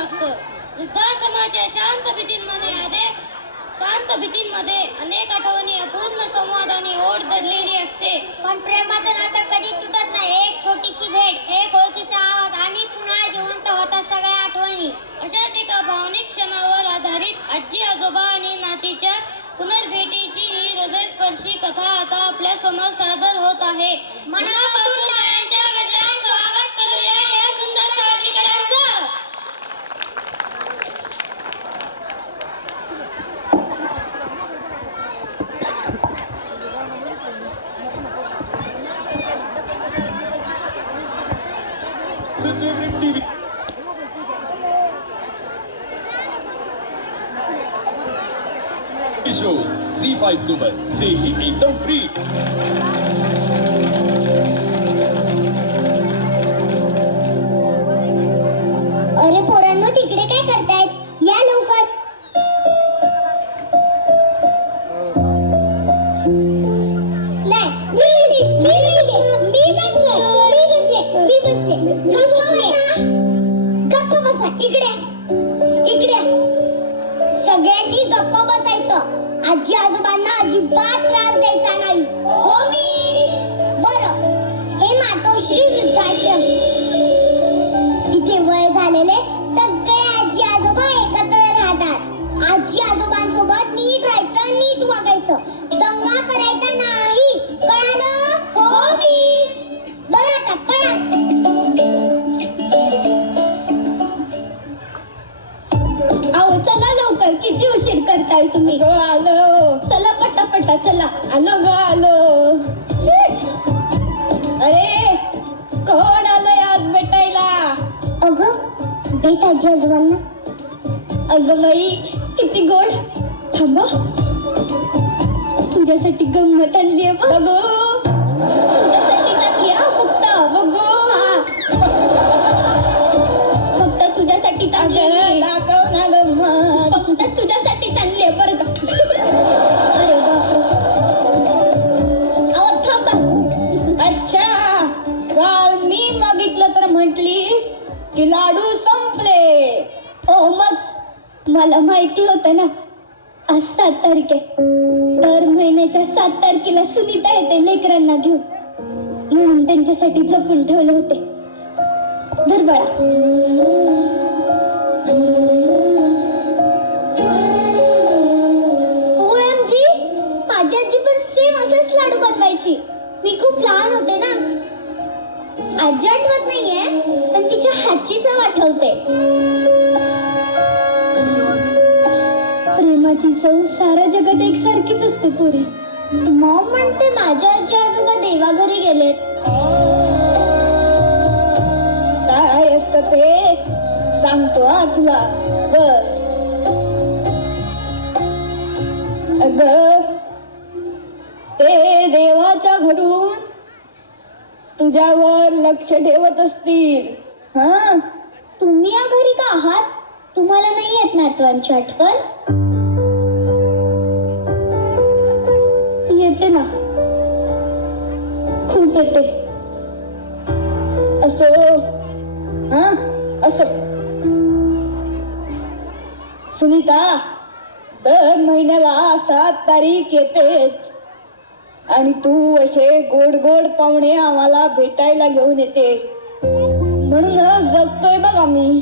लागतं. वृद्धाश्रमाच्या शांत भीतींमध्ये अनेक आठवणी अपूर्ण संवादाने ओढ दडलेली असते. पण प्रेमाचं नातं कधी तुटत नाही. एक छोटीशी भेट, एक ओळखीचा आवाज आणि पुन्हा जिवंत होतात सगळ्या आठवणी. अशाच एका भावनिक क्षणावर आधारित आजी आजोबा आणि नातीच्या पुनर्भेटीची ही हृदयस्पर्शी कथा आता आपल्या समोर सादर होत आहे. मनापासून टाळ्यांच्या गजरात स्वागत करूया या सुंदर सादरीकरणाचं. शोज C5 सोबत तेही एकदम फ्री. अरे पोरांनो, तिकडे काय करतायत? या लवकर. गप्प बसा. इकडे सगळ्यांनी गप्प बसायचं. आजी आजोबांना अजिबात त्रास द्यायचा नाही. हो मिस. बरं, हे मातोश्री वृद्धाश्रम. इथे वय झालेले सगळे आजी आजोबा एकत्र राहतात. आजी आजोबांसोबत नीट राहायचं, नीट वागायचं, दंगा करायचा नाही. कळालं? हो मिस. बरं, आता कळा. आओ चला लवकर, किती उशीर करताय तुम्ही? आलो. चला पटापटा, चला. आलो. अरे कोण आलंय आज भेटायला? अगं, भेट आजी आजोबांना. अगं बाई, किती गोड. थांबा, तुझ्यासाठी गंमत आणली आहे बघ. तुझ्यासाठी आणली हा, फक्त बघ. फक्त तुझ्यासाठी आणली. दाखव ना गंमत. फक्त तुझ्यासाठी आणली आहे बरं का. अरे बापरे. अहो थांबा. अच्छा, काल मी मागितलं तर म्हटलीस की लाडू संपले. हो मग मला माहिती होतं ना, आज 7 तारीख आहे. दर महिन्याच्या 7 तारखेला सुनीता येते लेकरांना घेऊन, म्हणून त्यांच्यासाठी जपून ठेवले होते. धर बाळा. OMG, माझी आजी पण सेम असेच लाडू बनवायची. मी खूप लहान होते ना. आजी आठवत नाहीये, पण तिच्या हातची चव आठवते. प्रेमाची चव साऱ्या जगात एकसारखीच असते पोरी. मॉम म्हणते माझे आजी आजोबा देवाघरी गेलेत. काय असतं ते सांगतो हा तुला, बस. अगं, ते देवाच्या घरून तुझ्यावर लक्ष ठेवत असतील. हा, तुम्ही या घरी का आहात? तुम्हाला नाही येत नातवांची आठवण? येते ना, खूप येते. असो, हा असो. सुनीता, दर महिन्याला 7 तारीख येतेच आणि तू असे गोड गोड पाहुणे आम्हाला भेटायला घेऊन येतेस. म्हणूनच जगतोय बघ आम्ही,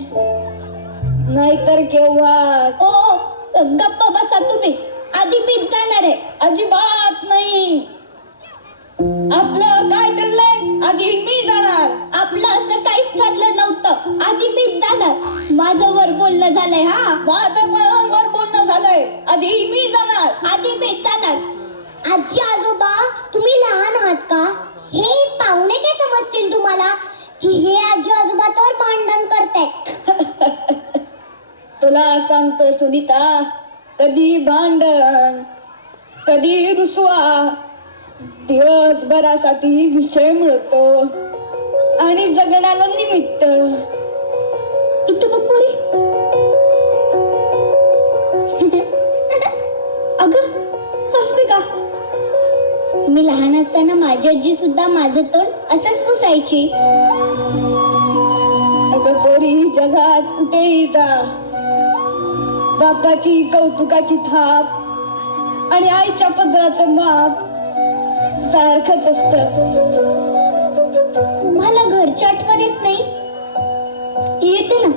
नाहीतर केव्हा. ओ गप्प बसा तुम्ही. आधी मीच जाणार आहे. अजिबात नाही. आपलं काय ठरलंय? आधी मी जाणार. आपलं असं काहीच ठरलं नव्हतं. आधी मीच जाणार. माझं वर बोलणं झालंय. हा, माझं पण वर बोलणं झालंय. आधी मी जाणार. आधी मीच जाणार. आजी आजोबा, तुम्ही लहान आहात का? हे पाहुणे काय समजतील तुम्हाला की हे आजी आजोबा तर भांडण करतायत? तुला सांगतो सुनीता, कधी भांडण, कधी रुसवा. दिवसभरासाठी विषय मिळतो आणि जगण्याला निमित्त. इथं बघ पोरी. अगं, हसते का? मी लहान असताना माझी आजी सुद्धा माझं तोंड असंच पुसायची. अगं पोरी, जगात कुठेही जा, बापाची कौतुकाची थाप आणि आईच्या पदराचं माप सारखंच असत. तुम्हाला घरची आठवण येत नाही? येते ना,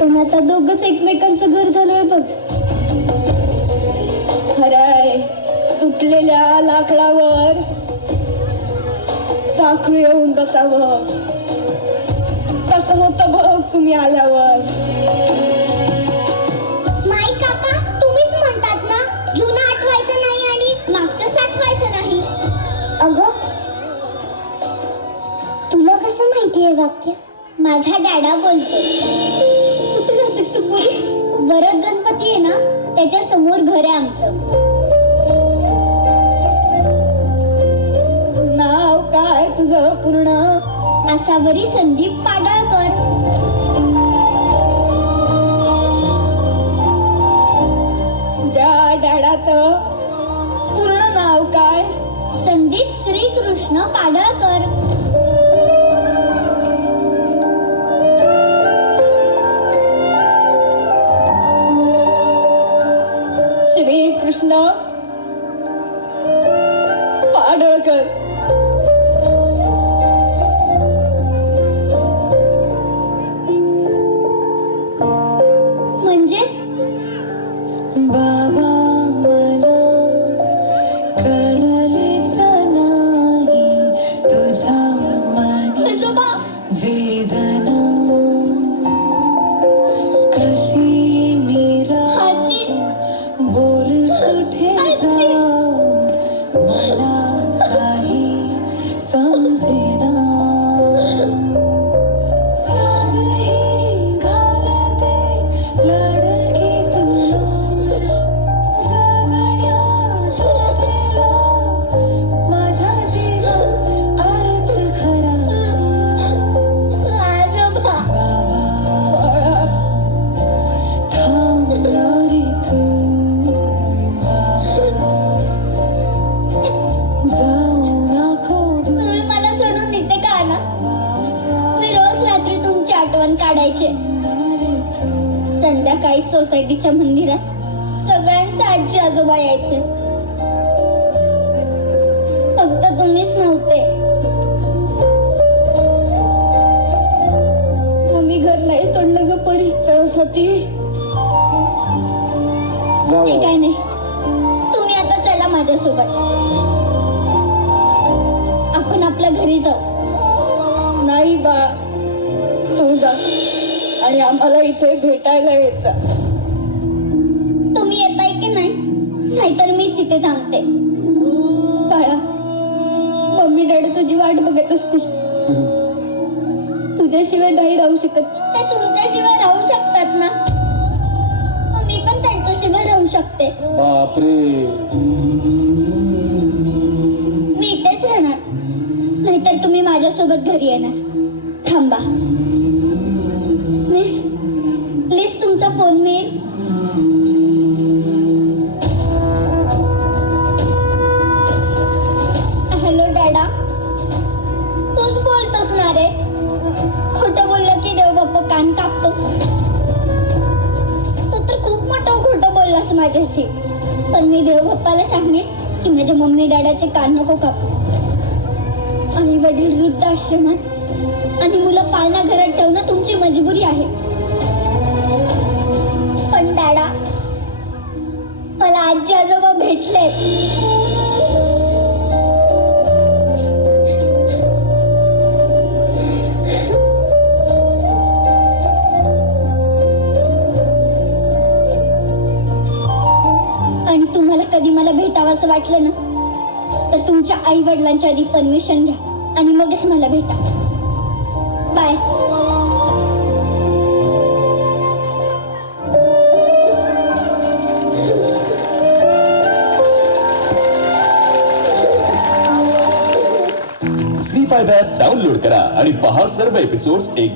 पण आता दोघच एकमेकांचं घर झालंय बघ. खरंय, तुटलेल्या लाकडावर पाखरू येऊन बसावं, कसं होतं बघ तुम्ही आल्यावर. माई काका, तुम्हीच म्हणतात ना, जुनं आठवायचं नाही आणि मागचं साठवायचं नाही. अगं, तुला कसं माहिती आहे वाक्य? माझा डॅडा बोलतो. कुठे राहतेस तू बोली? वरद गणपती आहे ना, त्याच्या समोर घर आहे आमचं. नाव काय तुझं पूर्ण? आसावरी संदीप पाडळकर. तुझ्या डॅडाचं पूर्ण नाव काय? संदीप श्रीकृष्ण पाडळकर. श्रीकृष्ण पाडळकर. म्हणजे बाबा मला कळलेच नाही तुझ्या मनी आजोबा, वेदना कशी मीरा आजी, बोल कुठे जाऊ मला काही समजेना. साधही घालते लाडकी तुला जगण्यात दिला माझ्या जीवात अर्थ खरा. आजोबा. बाबा थांबणारी तू जाऊ नको तुम्ही मला सोडून इथे का ना? मी रोज रात्री तुमची आठवण काढायचे. संध्याकाळी सोसायटीच्या मंदिरात सगळ्यांचे आजी आजोबा यायचे. फक्त तुम्हीच नव्हते. मम्मी घर नाही सोडलं ग परी. सरस्वती, ते काय नाही, तुम्ही आता चला माझ्यासोबत. आपण आपल्या घरी जाऊ. नाही बा, तू जा आणि आम्हाला इथे भेटायला यायचा. तुम्ही येताय की नाही? नाहीतर मीच इथे थांबते. बाळा, मम्मी डॅडी तुझी वाट बघत असतील. तुझ्याशिवाय नाही राहू शकत. ते तुमच्याशिवाय राहू शकतात ना, मग मी पण त्यांच्याशिवाय राहू शकते. बापरे, मी इथेच राहणार, नाहीतर तुम्ही माझ्यासोबत घरी येणार. थांबा. मिस, प्लीज तुमचा फोन मिळेल? हॅलो डॅडा, तूच बोलतोस ना रे? खोटं बोललं की देव बाप्पा कान कापतो. तू तर खूप मोठं खोटं बोललास माझ्याशी. पण मी देव बाप्पाला सांगेन की माझ्या मम्मी डॅडाचे कान नको कापू. आई वडील वृद्धाश्रमात आणि मुलं पाळणा घरात ठेवणं तुमची मजबुरी आहे. पण डॅडा, मला आजी आजोबा भेटले. आणि तुम्हाला कधी मला भेटावंसं वाटलं ना, तर तुमच्या आई वडिलांच्या आधी परमिशन घ्या आणि मगच मला भेटा. बाय. झी5 ॲप डाउनलोड करा आणि पहा सर्व एपिसोड्स एक